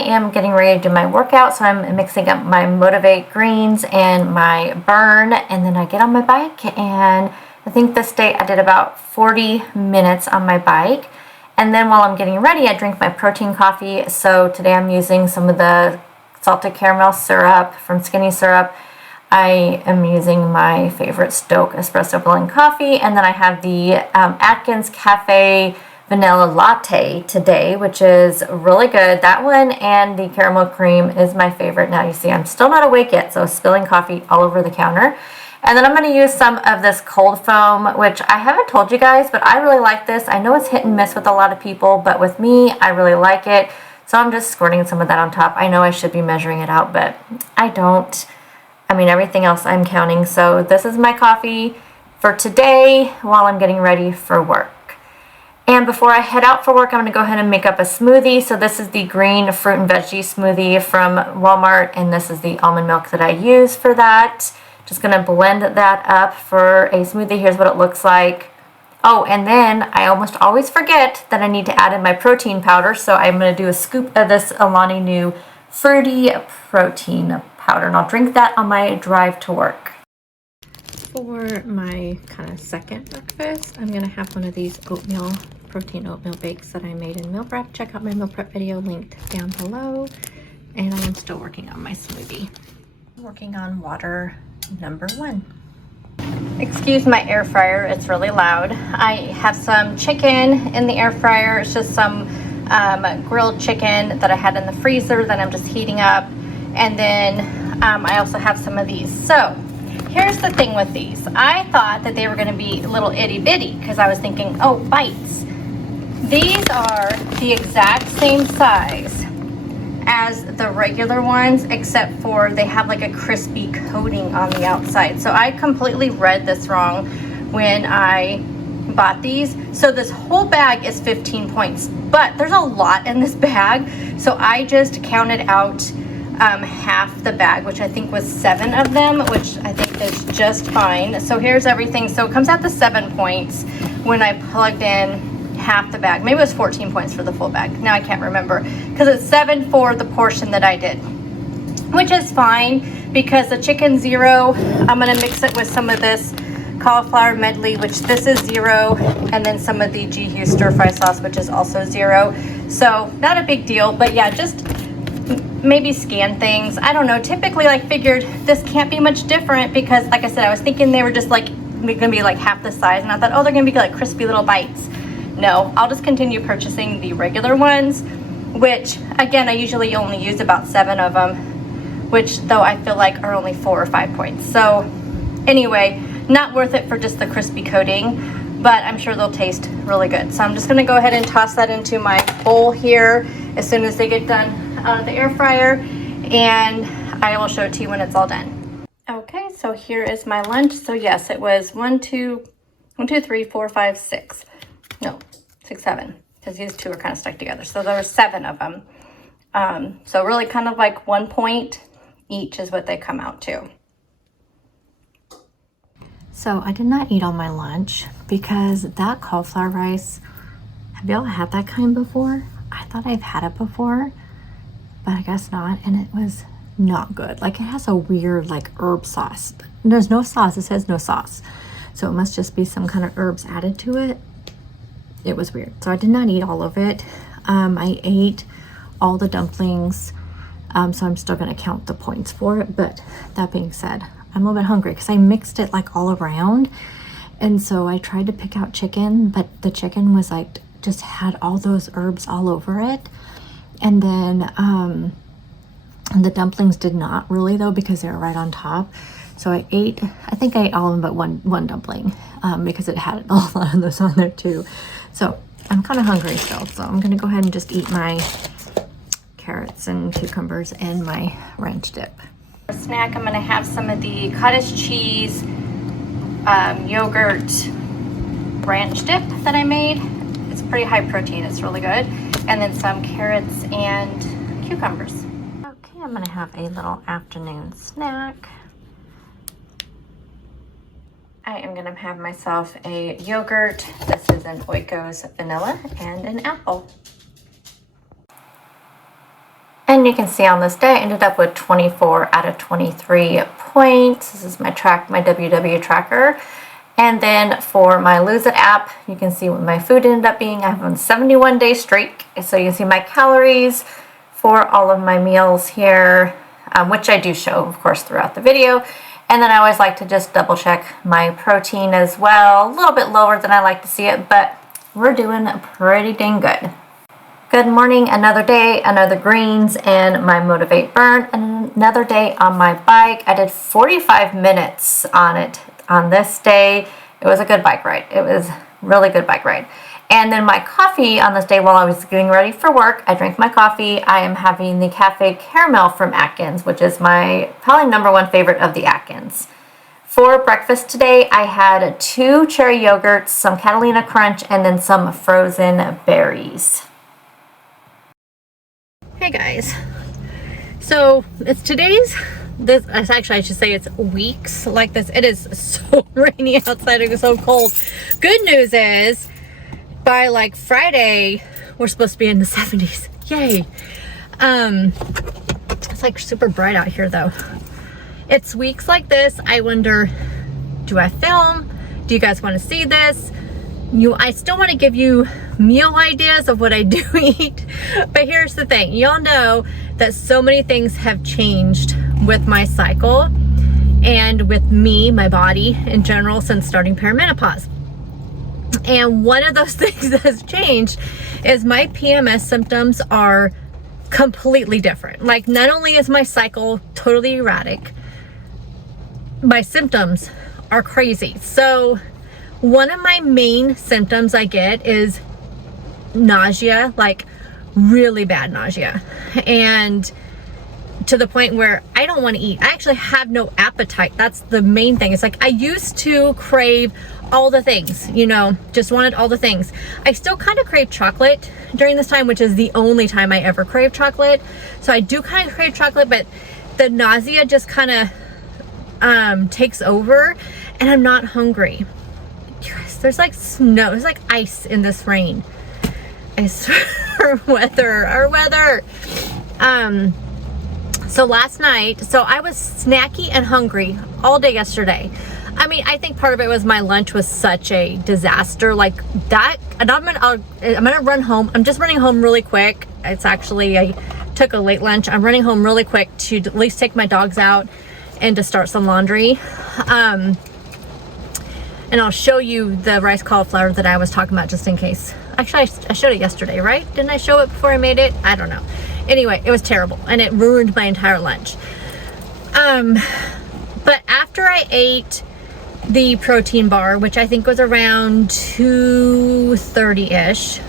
am getting ready to do my workout, so I'm mixing up my Motivate greens and my Burn, and then I get on my bike, and I think this day I did about 40 minutes on my bike. And then while I'm getting ready, I drink my protein coffee. So today I'm using some of the salted caramel syrup from Skinny Syrup. I am using my favorite Stoke espresso blend coffee, and then I have the Atkins Cafe vanilla latte today, which is really good. That one and the caramel cream is my favorite. Now you see I'm still not awake yet, so spilling coffee all over the counter. And then I'm going to use some of this cold foam, which I haven't told you guys, but I really like this. I know it's hit and miss with a lot of people, but with me, I really like it. So I'm just squirting some of that on top. I know I should be measuring it out, but I don't. I mean, everything else I'm counting. So this is my coffee for today while I'm getting ready for work. And before I head out for work, I'm going to go ahead and make up a smoothie. So this is the green fruit and veggie smoothie from Walmart, and this is the almond milk that I use for that. Just going to blend that up for a smoothie. Here's what it looks like. Oh, and then I almost always forget that I need to add in my protein powder. So I'm going to do a scoop of this Alani Nu fruity protein powder, and I'll drink that on my drive to work. For my kind of second breakfast, I'm going to have one of these protein oatmeal bakes that I made in meal prep. Check out my meal prep video linked down below. And I am still working on my smoothie. Working on water number 1. Excuse my air fryer, it's really loud. I have some chicken in the air fryer. It's just some grilled chicken that I had in the freezer that I'm just heating up. And then I also have some of these. So here's the thing with these. I thought that they were going to be little itty bitty because I was thinking, oh, bites. These are the exact same size as the regular ones, except for they have like a crispy coating on the outside. So I completely read this wrong when I bought these. So this whole bag is 15 points, but there's a lot in this bag. So I just counted out half the bag, which I think was 7 of them, which I think is just fine. So here's everything. So it comes out to 7 points when I plugged in half the bag. Maybe it was 14 points for the full bag. Now I can't remember because it's 7 for the portion that I did, which is fine because the chicken 0, I'm going to mix it with some of this cauliflower medley, which this is 0, and then some of the G Hughes stir fry sauce, which is also 0. So not a big deal, but yeah, just maybe scan things. I don't know. Typically I figured this can't be much different because like I said, I was thinking they were just like gonna be like half the size, and I thought, oh, they're gonna be like crispy little bites. No, I'll just continue purchasing the regular ones, which again, I usually only use about 7 of them, which though I feel like are only 4 or 5 points. So anyway, not worth it for just the crispy coating, but I'm sure they'll taste really good. So I'm just gonna go ahead and toss that into my bowl here as soon as they get done out of the air fryer, and I will show it to you when it's all done. Okay, so here is my lunch. So yes, it was 1, 2, 3, 4, 5, 6. No, 6, 7, because these 2 are kind of stuck together. So there were 7 of them. So really kind of like 1 point each is what they come out to. So I did not eat all my lunch because that cauliflower rice, have y'all had that kind before? I thought I've had it before, but I guess not. And it was not good. Like it has a weird like herb sauce. There's no sauce. It says no sauce. So it must just be some kind of herbs added to it. It was weird. So I did not eat all of it. I ate all the dumplings. So I'm still going to count the points for it. But that being said, I'm a little bit hungry because I mixed it like all around. And so I tried to pick out chicken, but the chicken was like, just had all those herbs all over it. And then the dumplings did not really though, because they were right on top. So I think I ate all of them but one dumpling because it had a lot of those on there too. So I'm kind of hungry still. So I'm going to go ahead and just eat my carrots and cucumbers and my ranch dip. For snack, I'm going to have some of the cottage cheese yogurt ranch dip that I made. It's pretty high protein. It's really good. And then some carrots and cucumbers. Okay, I'm going to have a little afternoon snack. I am going to have myself a yogurt. This is an Oikos vanilla and an apple. And you can see on this day I ended up with 24 out of 23 points. This is my WW tracker. And then for my Lose It app, you can see what my food ended up being. I have a 71-day streak. So you can see my calories for all of my meals here, which I do show, of course, throughout the video. And then I always like to just double check my protein as well. A little bit lower than I like to see it, but we're doing pretty dang good. Good morning, another day, another greens, and my Motivate Burn, and another day on my bike. I did 45 minutes on it on this day. It was a good bike ride. It was really good bike ride. And then my coffee on this day while I was getting ready for work, I drank my coffee. I am having the Cafe Caramel from Atkins, which is my probably #1 favorite of the Atkins. For breakfast today, I had 2 cherry yogurts, some Catalina Crunch, and then some frozen berries. Hey guys, so it's actually I should say it's weeks like this. It is so rainy outside, it was so cold. Good news is by like Friday we're supposed to be in the 70s. Yay. It's like super bright out here though. It's weeks like this. I wonder, do I film? Do you guys want to see this? I still want to give you meal ideas of what I do eat, but here's the thing. Y'all know that so many things have changed with my cycle and with me, my body in general, since starting perimenopause. And one of those things that has changed is my PMS symptoms are completely different. Like, not only is my cycle totally erratic, my symptoms are crazy. So one of my main symptoms I get is nausea, like really bad nausea, and to the point where I don't want to eat. I actually have no appetite. That's the main thing. It's like I used to crave all the things, just wanted all the things. I still kind of crave chocolate during this time, which is the only time I ever crave chocolate. So I do kind of crave chocolate, but the nausea just kind of takes over and I'm not hungry. There's like snow, there's like ice in this rain. I swear, our weather. So last night, so I was snacky and hungry all day yesterday. I mean, I think part of it was my lunch was such a disaster like that. And I'm gonna run home. I'm just running home really quick. It's actually, I took a late lunch. I'm running home really quick to at least take my dogs out and to start some laundry. And I'll show you the rice cauliflower that I was talking about just in case. Actually, I showed it yesterday, right? Didn't I show it before I made it? I don't know. Anyway, it was terrible and it ruined my entire lunch. But after I ate the protein bar, which I think was around 2:30-ish,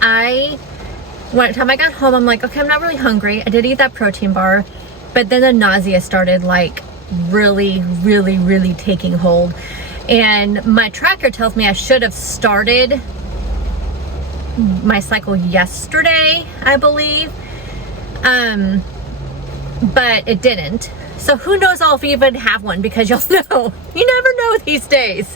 by the time I got home, I'm like, okay, I'm not really hungry. I did eat that protein bar, but then the nausea started like really taking hold, and my tracker tells me I should have started my cycle yesterday, I believe, but it didn't. So who knows I'll even have one, because you never know these days.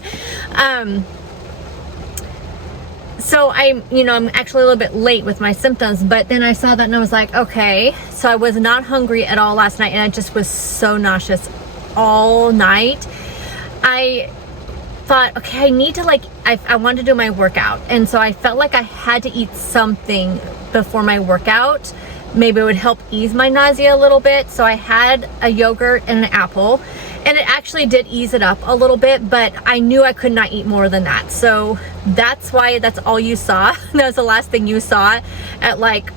So I'm actually a little bit late with my symptoms, but then I saw that and I was like, okay. So I was not hungry at all last night and I just was so nauseous all night. I thought, okay, I need to I wanted to do my workout. And so I felt like I had to eat something before my workout. Maybe it would help ease my nausea a little bit. So I had a yogurt and an apple, and it actually did ease it up a little bit, but I knew I could not eat more than that. So that's why that's all you saw. That was the last thing you saw at like,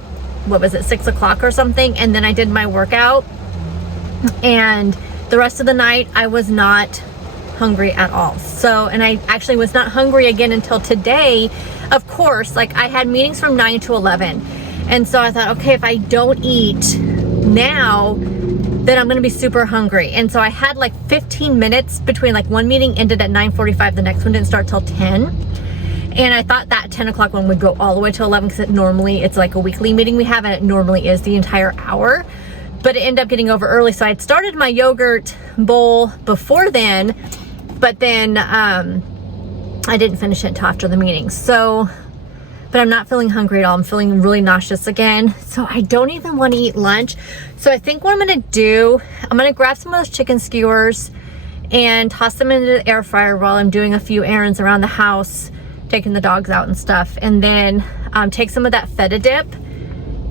what was it, 6 o'clock or something. And then I did my workout, and the rest of the night I was not hungry at all. So, and I actually was not hungry again until today. Of course, like I had meetings from 9 to 11. And so I thought, okay, if I don't eat now, then I'm gonna be super hungry. And so I had like 15 minutes between, like, one meeting ended at 9:45, the next one didn't start till 10. And I thought that 10 o'clock one would go all the way to 11, because it's like a weekly meeting we have, and it normally is the entire hour. But it ended up getting over early. So I had started my yogurt bowl before then, but then I didn't finish it until after the meeting. So but I'm not feeling hungry at all. I'm feeling really nauseous again. So I don't even want to eat lunch. So I think what I'm gonna do, I'm gonna grab some of those chicken skewers and toss them into the air fryer while I'm doing a few errands around the house, taking the dogs out and stuff. And then take some of that feta dip.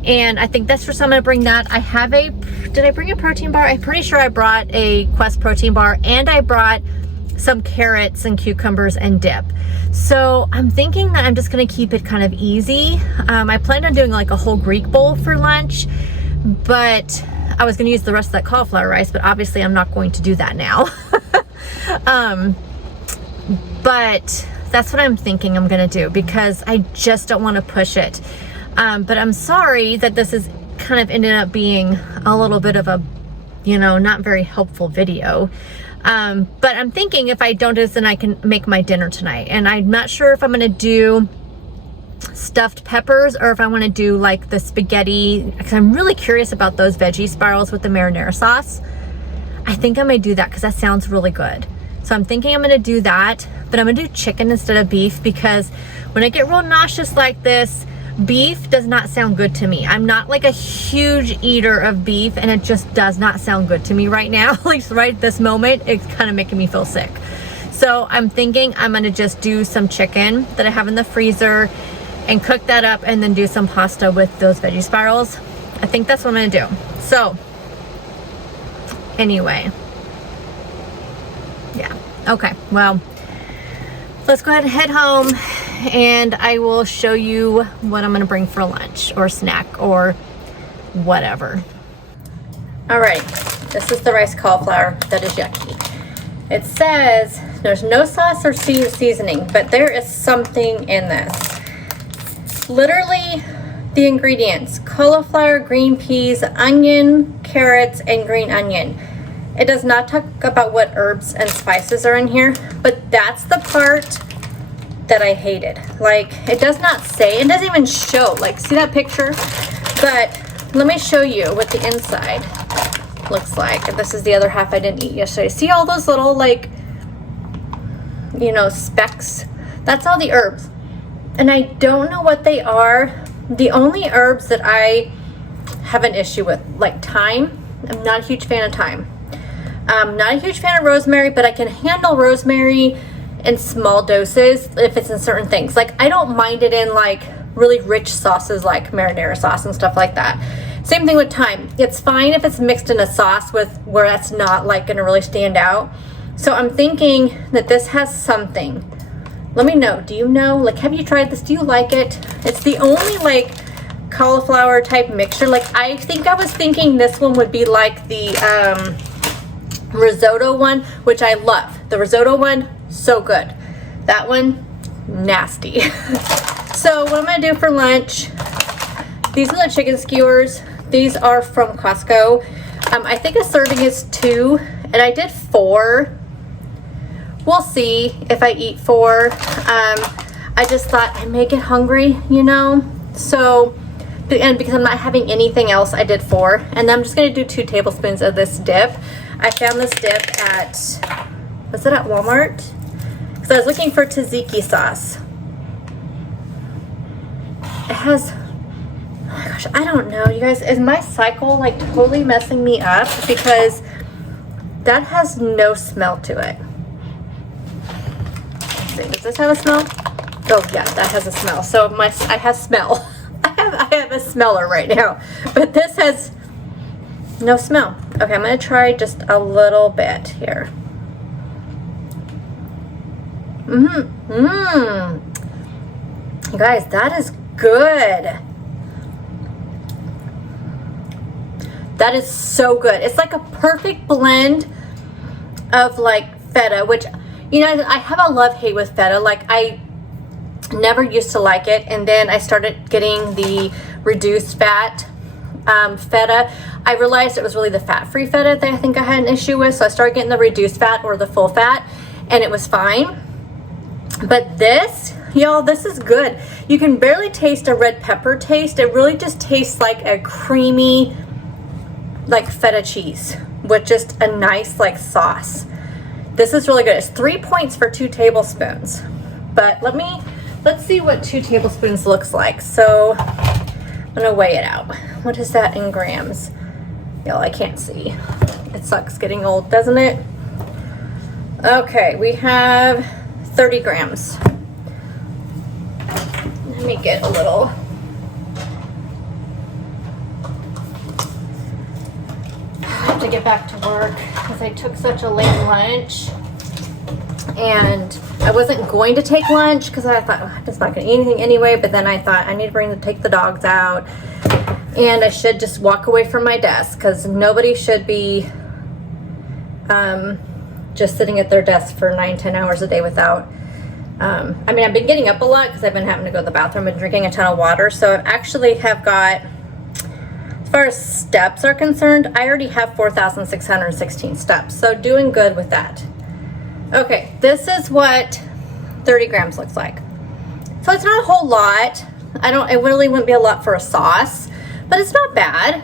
And I think that's just, I'm gonna bring that. I have did I bring a protein bar? I'm pretty sure I brought a Quest protein bar, and I brought some carrots and cucumbers and dip. So I'm thinking that I'm just gonna keep it kind of easy. I planned on doing like a whole Greek bowl for lunch, but I was gonna use the rest of that cauliflower rice, but obviously I'm not going to do that now. But that's what I'm thinking I'm gonna do, because I just don't wanna push it. But I'm sorry that this is kind of ended up being a little bit of a, you know, not very helpful video. But I'm thinking if I don't do this, then I can make my dinner tonight. And I'm not sure if I'm gonna do stuffed peppers or if I wanna do like the spaghetti, because I'm really curious about those veggie spirals with the marinara sauce. I think I may do that because that sounds really good. So I'm thinking I'm gonna do that, but I'm gonna do chicken instead of beef, because when I get real nauseous like this, beef does not sound good to me. I'm not like a huge eater of beef, and it just does not sound good to me right now. Like right this moment, it's kind of making me feel sick. So I'm thinking I'm gonna just do some chicken that I have in the freezer and cook that up, and then do some pasta with those veggie spirals. I think that's what I'm gonna do. So anyway, yeah, okay, well, let's go ahead and head home, and I will show you what I'm gonna bring for lunch or snack or whatever. All right, this is the rice cauliflower that is yucky. It says there's no sauce or seasoning, but there is something in this. Literally the ingredients: cauliflower, green peas, onion, carrots, and green onion. It does not talk about what herbs and spices are in here, but that's the part that I hated. Like, it does not say, it doesn't even show, like, see that picture? But let me show you what the inside looks like. And this is the other half I didn't eat yesterday. See all those little, like, you know, specks? That's all the herbs. And I don't know what they are. The only herbs that I have an issue with, like thyme, I'm not a huge fan of thyme. I'm not a huge fan of rosemary, but I can handle rosemary in small doses if it's in certain things. Like, I don't mind it in like really rich sauces like marinara sauce and stuff like that. Same thing with thyme. It's fine if it's mixed in a sauce with where that's not like gonna really stand out. So I'm thinking that this has something. Let me know. Do you know? Like, have you tried this? Do you like it? It's the only like cauliflower type mixture. Like, I think I was thinking this one would be like the risotto one, which I love. The risotto one, so good. That one, nasty. So what I'm gonna do for lunch, these are the chicken skewers. These are from Costco. I think a serving is 2, and I did 4. We'll see if I eat 4. I just thought I may get hungry, you know? So, and because I'm not having anything else, I did 4. And I'm just gonna do 2 tablespoons of this dip. I found this dip at, was it at Walmart? Because I was looking for tzatziki sauce. It has, oh my gosh, I don't know, you guys. Is my cycle like totally messing me up? Because that has no smell to it. Let's see, does this have a smell? Oh yeah, that has a smell. So I have smell. I have a smeller right now, but this has no smell. Okay, I'm gonna try just a little bit here. You guys, that is good. That is so good. It's like a perfect blend of like feta, which, you know, I have a love-hate with feta. Like, I never used to like it, and then I started getting the reduced fat feta. I realized it was really the fat-free feta that I think I had an issue with, so I started getting the reduced fat or the full fat, and it was fine. But this, y'all, this is good. You can barely taste a red pepper taste. It really just tastes like a creamy, like feta cheese with just a nice like sauce. This is really good. It's 3 points for 2 tablespoons. But let me let's see what 2 tablespoons looks like. So I'm gonna weigh it out. What is that in grams? Y'all, I can't see. It sucks getting old, doesn't it? Okay, we have 30 grams. Let me get a little. I have to get back to work because I took such a late lunch. And I wasn't going to take lunch because I thought, oh, I'm just not going to eat anything anyway. But then I thought I need to take the dogs out. And I should just walk away from my desk because nobody should be just sitting at their desk for 9-10 hours a day without. I mean, I've been getting up a lot because I've been having to go to the bathroom and drinking a ton of water. So I actually have got, as far as steps are concerned, I already have 4,616 steps. So doing good with that. Okay, this is what 30 grams looks like. So it's not a whole lot. It really wouldn't be a lot for a sauce, but it's not bad.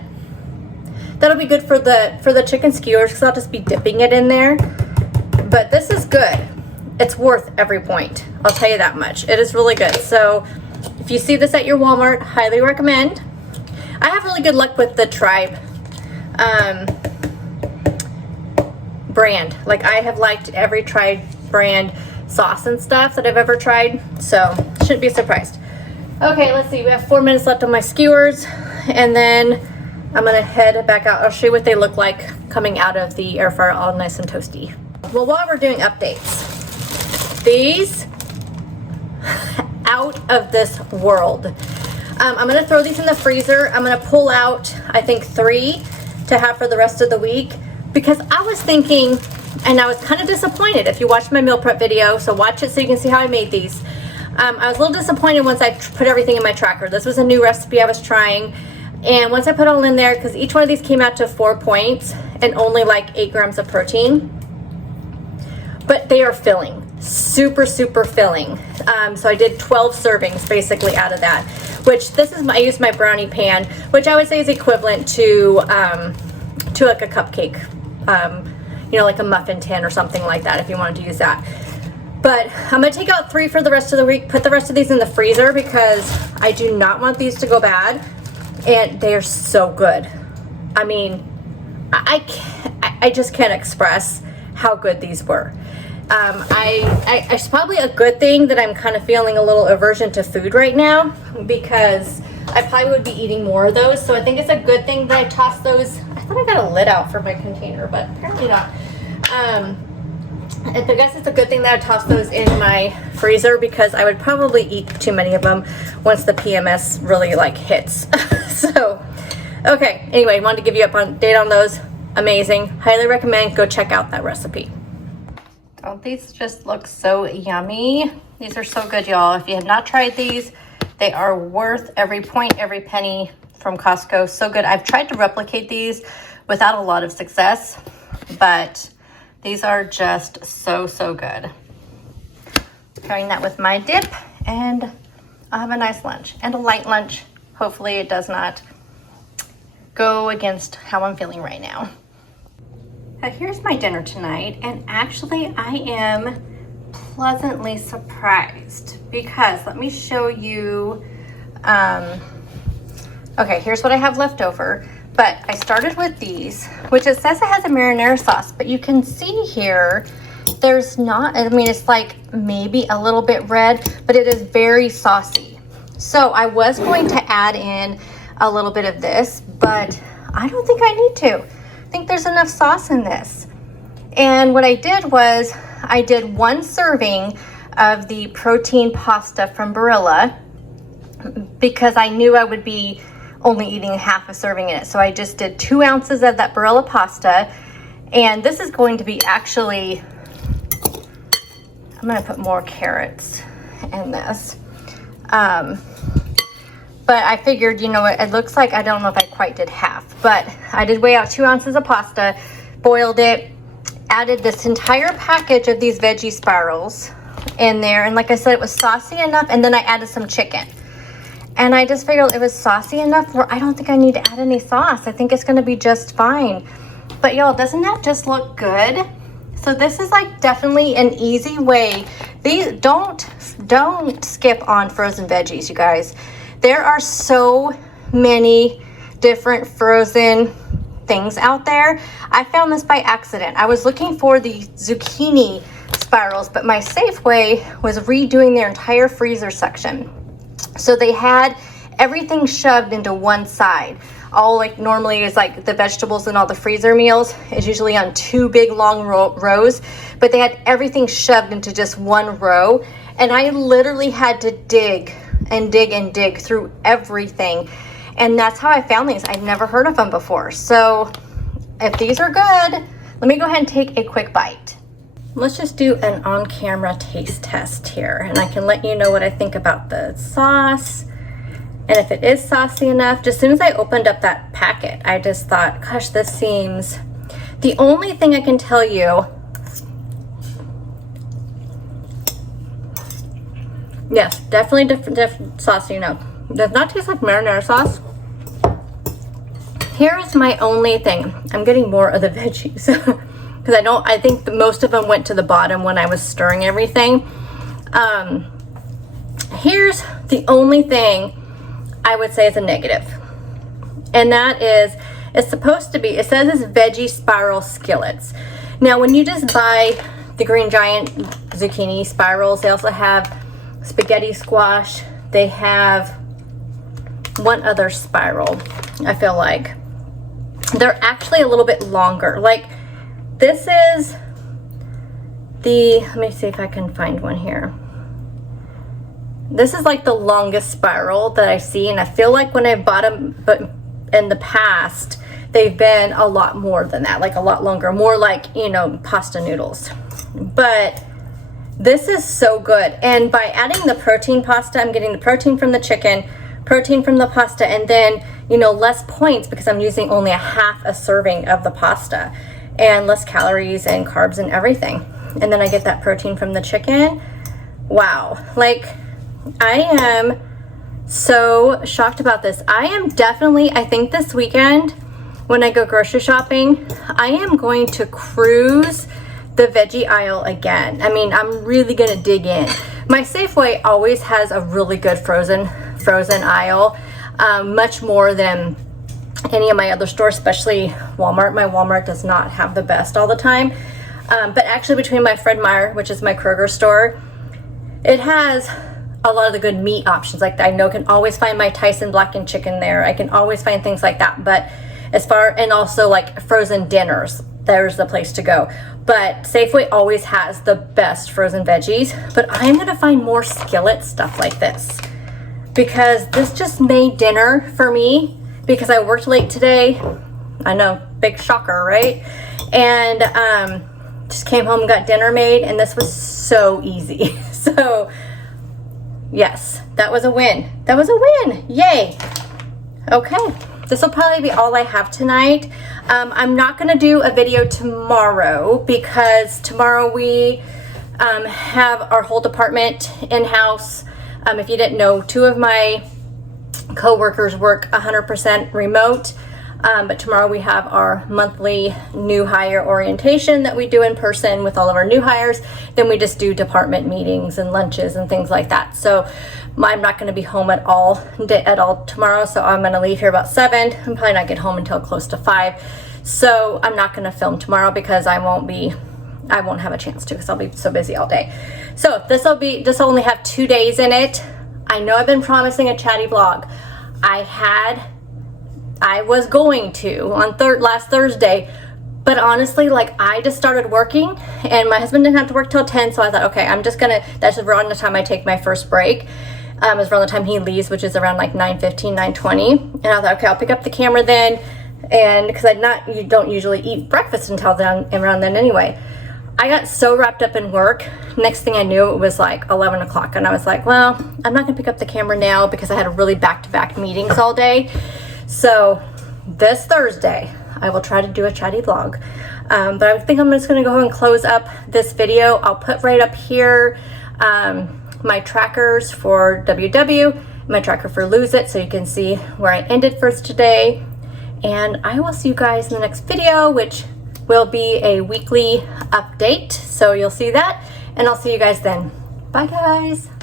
That'll be good for the chicken skewers because I'll just be dipping it in there. But this is good. It's worth every point. I'll tell you that much. It is really good. So if you see this at your Walmart, highly recommend. I have really good luck with the Tribe brand. Like, I have liked every Tribe brand sauce and stuff that I've ever tried. So shouldn't be surprised. Okay, let's see. We have 4 minutes left on my skewers. And then I'm gonna head back out. I'll show you what they look like coming out of the air fryer, all nice and toasty. Well, while we're doing updates, these out of this world. I'm gonna throw these in the freezer. I'm gonna pull out, I think, 3 to have for the rest of the week because I was thinking, and I was kind of disappointed. If you watched my meal prep video, so watch it so you can see how I made these. I was a little disappointed once I put everything in my tracker. This was a new recipe I was trying. And once I put it all in there, because each one of these came out to 4 points and only like 8 grams of protein. But they are filling, super, super filling. So I did 12 servings basically out of that, which I used my brownie pan, which I would say is equivalent to like a cupcake, you know, like a muffin tin or something like that if you wanted to use that. But I'm gonna take out 3 for the rest of the week, put the rest of these in the freezer because I do not want these to go bad. And they are so good. I mean, I just can't express how good these were. It's probably a good thing that I'm kind of feeling a little aversion to food right now because I probably would be eating more of those. So I think it's a good thing that I tossed those. I thought I got a lid out for my container, but apparently not. I guess it's a good thing that I tossed those in my freezer because I would probably eat too many of them once the PMS really like hits. So, okay. Anyway, wanted to give you an update on those. Amazing. Highly recommend. Go check out that recipe. Don't these just look so yummy? These are so good, y'all. If you have not tried these, they are worth every point, every penny from Costco. So good. I've tried to replicate these without a lot of success, but these are just so, so good. Pairing that with my dip, and I'll have a nice lunch and a light lunch. Hopefully it does not go against how I'm feeling right now. Now here's my dinner tonight, and actually I am pleasantly surprised because let me show you. Okay, here's what I have left over. But I started with these, which it says it has a marinara sauce, but you can see here, there's not, I mean, it's like maybe a little bit red, but it is very saucy. So I was going to add in a little bit of this, but I don't think I need to. I think there's enough sauce in this. And what I did was I did 1 serving of the protein pasta from Barilla because I knew I would be only eating half a serving in it. So I just did 2 ounces of that Barilla pasta. And this is going to be actually, I'm gonna put more carrots in this. But I figured, you know what, it looks like, I don't know if I quite did half, but I did weigh out 2 ounces of pasta, boiled it, added this entire package of these veggie spirals in there. And like I said, it was saucy enough. And then I added some chicken. And I just figured it was saucy enough where I don't think I need to add any sauce. I think it's gonna be just fine. But y'all, doesn't that just look good? So this is like definitely an easy way. These don't skip on frozen veggies, you guys. There are so many different frozen things out there. I found this by accident. I was looking for the zucchini spirals, but my Safeway was redoing their entire freezer section. So they had everything shoved into one side. All like normally is like the vegetables and all the freezer meals is usually on two big long rows, but they had everything shoved into just one row. And I literally had to dig and dig and dig through everything. And that's how I found these. I'd never heard of them before. So if these are good, let me go ahead and take a quick bite. Let's just do an on-camera taste test here, and I can let you know what I think about the sauce. And if it is saucy enough, just as soon as I opened up that packet, I just thought, gosh, this seems... The only thing I can tell you, yes, definitely different saucy enough. Does not taste like marinara sauce. Here's my only thing. I'm getting more of the veggies because I think most of them went to the bottom when I was stirring everything. Here's the only thing I would say is a negative, and that is it's supposed to be, it says it's veggie spiral skillets. Now when you just buy the Green Giant zucchini spirals, they also have spaghetti squash, they have one other spiral. I feel like they're actually a little bit longer. Like this is the, let me see if I can find one here. This is like the longest spiral that I see, and I feel like when I bought them, but in the past, they've been a lot more than that, like a lot longer, more like, you know, pasta noodles. But this is so good. And by adding the protein pasta, I'm getting the protein from the chicken, protein from the pasta, and then, you know, less points because I'm using only a half a serving of the pasta and less calories and carbs and everything. And then I get that protein from the chicken. Wow. Like, I am so shocked about this. I am definitely, I think this weekend when I go grocery shopping, I am going to cruise the veggie aisle again. I mean, I'm really gonna dig in. My Safeway always has a really good frozen aisle, much more than any of my other stores, especially Walmart. My Walmart does not have the best all the time. But actually between my Fred Meyer, which is my Kroger store, it has a lot of the good meat options. Like I know can always find my Tyson blackened chicken there. I can always find things like that. But as far, and also like frozen dinners, there's the place to go. But Safeway always has the best frozen veggies. But I'm gonna find more skillet stuff like this because this just made dinner for me because I worked late today. I know, big shocker, right? And just came home and got dinner made, and this was so easy. So yes, that was a win. That was a win. Yay. Okay, this will probably be all I have tonight. I'm not going to do a video tomorrow because tomorrow we have our whole department in-house. If you didn't know, 2 of my co-workers work 100% remote. But tomorrow we have our monthly new hire orientation that we do in person with all of our new hires. Then we just do department meetings and lunches and things like that. So I'm not going to be home at all tomorrow. So I'm going to leave here about 7. I'm probably not get home until close to 5. So I'm not going to film tomorrow because I won't have a chance to because I'll be so busy all day. So this will only have 2 days in it. I know I've been promising a chatty vlog. I was going to on last Thursday, but honestly, like I just started working and my husband didn't have to work till 10. So I thought, okay, that's around the time I take my first break. It's around the time he leaves, which is around like 9:15, 9:20. And I thought, okay, I'll pick up the camera then. And because you don't usually eat breakfast until around then anyway. I got so wrapped up in work. Next thing I knew, it was like 11 o'clock. And I was like, well, I'm not gonna pick up the camera now because I had a really back-to-back meetings all day. So this Thursday, I will try to do a chatty vlog. But I think I'm just gonna go ahead and close up this video. I'll put right up here my trackers for WW, my tracker for Lose It, so you can see where I ended for today. And I will see you guys in the next video, which will be a weekly update. So you'll see that, and I'll see you guys then. Bye guys.